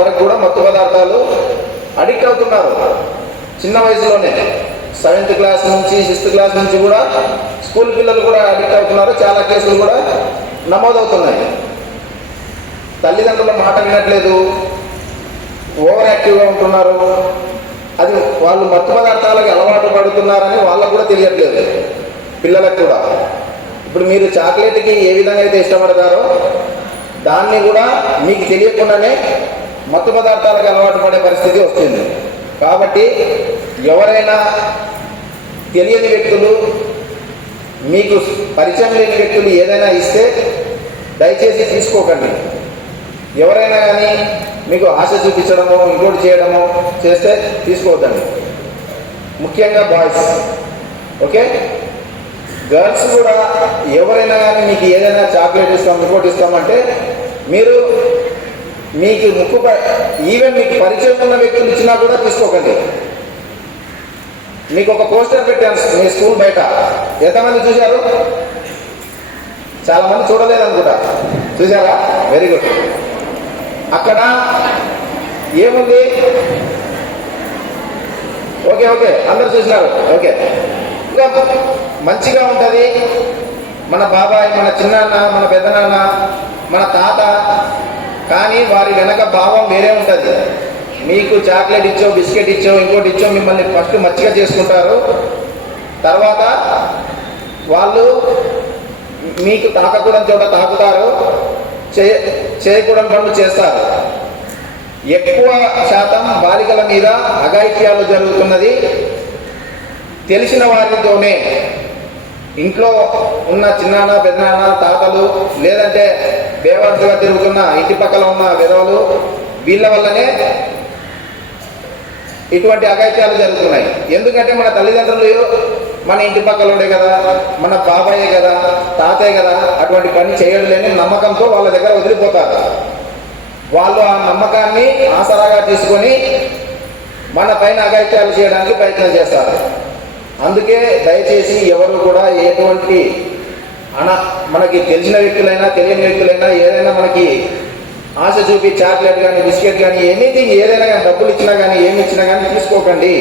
వరకు కూడా మత్తు పదార్థాలు అడిక్ట్ అవుతున్నారు. చిన్న వయసులోనే 7th క్లాస్ నుంచి 6th క్లాస్ నుంచి కూడా స్కూల్ పిల్లలు కూడా అడిక్ట్ అవుతున్నారు. చాలా కేసులు కూడా నమోదవుతున్నాయి. తల్లిదండ్రుల మాట వినట్లేదు, ఓవర్ యాక్టివ్గా ఉంటున్నారు. అది వాళ్ళు మత్తు పదార్థాలకు అలవాటు పడుతున్నారని వాళ్ళకు కూడా తెలియట్లేదు, పిల్లలకు కూడా. ఇప్పుడు మీరు చాక్లెట్కి ఏ విధంగా అయితే ఇష్టపడతారో దాన్ని కూడా మీకు తెలియకుండానే మత్తు పదార్థాలకు అలవాటు పడే పరిస్థితి వస్తుంది. కాబట్టి ఎవరైనా తెలియని వ్యక్తులు, మీకు పరిచయం లేని వ్యక్తులు ఏదైనా ఇస్తే దయచేసి తీసుకోకండి. ఎవరైనా కానీ మీకు ఆశ చూపించడమో ఇంకోటి చేయడమో చేస్తే తీసుకోవద్దండి. ముఖ్యంగా బాయ్స్. ఓకే, గర్ల్స్ కూడా ఎవరైనా కానీ మీకు ఏదైనా చాక్లెట్ ఇస్తాం ఇంకోటి ఇస్తామంటే మీరు మీకు ఈవెన్ మీకు పరిచయం ఉన్న వ్యక్తులు ఇచ్చినా కూడా తీసుకోకండి. మీకు ఒక పోస్టర్ పెట్టాను మీ స్కూల్ బయట, ఎంతమంది చూశారు? చాలా మంది చూడలేదు అనుకుంటా. చూసారా? Very good. అక్కడ ఏముంది? ఓకే ఓకే, అందరు చూసినారు. ఓకే, ఇంకా మంచిగా ఉంటుంది. మన బాబాయ్, మన చిన్నాన్న, మన పెద్దనాన్న, మన తాత, కానీ వారి వెనక భావం వేరే ఉంటుంది. మీకు చాక్లెట్ ఇచ్చో, బిస్కెట్ ఇచ్చో, ఇంకోటి ఇచ్చో మిమ్మల్ని ఫస్ట్ మచ్చిగా చేసుకుంటారు. తర్వాత వాళ్ళు మీకు తాకకూడని చోట తాకుతారు, చేయకూడని పనులు చేస్తారు. ఎక్కువ శాతం బాలికల మీద అఘాయిత్యాలు జరుగుతున్నది తెలిసిన వారితోనే. ఇంట్లో ఉన్న చిన్నాన్న, పెద్దనాన్న, తాతలు, లేదంటే బేవర్స్గా తిరుగుతున్న ఇంటి పక్కల ఉన్న విధవలు, వీళ్ళ వల్లనే ఇటువంటి అఘాయిత్యాలు జరుగుతున్నాయి. ఎందుకంటే మన తల్లిదండ్రులు మన ఇంటి పక్కలోనే కదా, మన బాబాయే కదా, తాతయ్య కదా, అటువంటి పని చేయలేని నమ్మకంతో వాళ్ళ దగ్గర వదిలిపోతారు. వాళ్ళు ఆ నమ్మకాన్ని ఆసరాగా తీసుకొని మన పైన అఘాయిత్యాలు చేయడానికి ప్రయత్నం చేస్తారు. అందుకే దయచేసి ఎవరు కూడా ఎటువంటి మనకి తెలిసిన వ్యక్తులైనా తెలియని వ్యక్తులైనా ఏదైనా మనకి ఆశ చూపి చాక్లెట్ కానీ, బిస్కెట్ కానీ, ఎనీథింగ్ ఏదైనా కానీ, డబ్బులు ఇచ్చినా కానీ, ఏమి ఇచ్చినా కానీ తీసుకోకండి.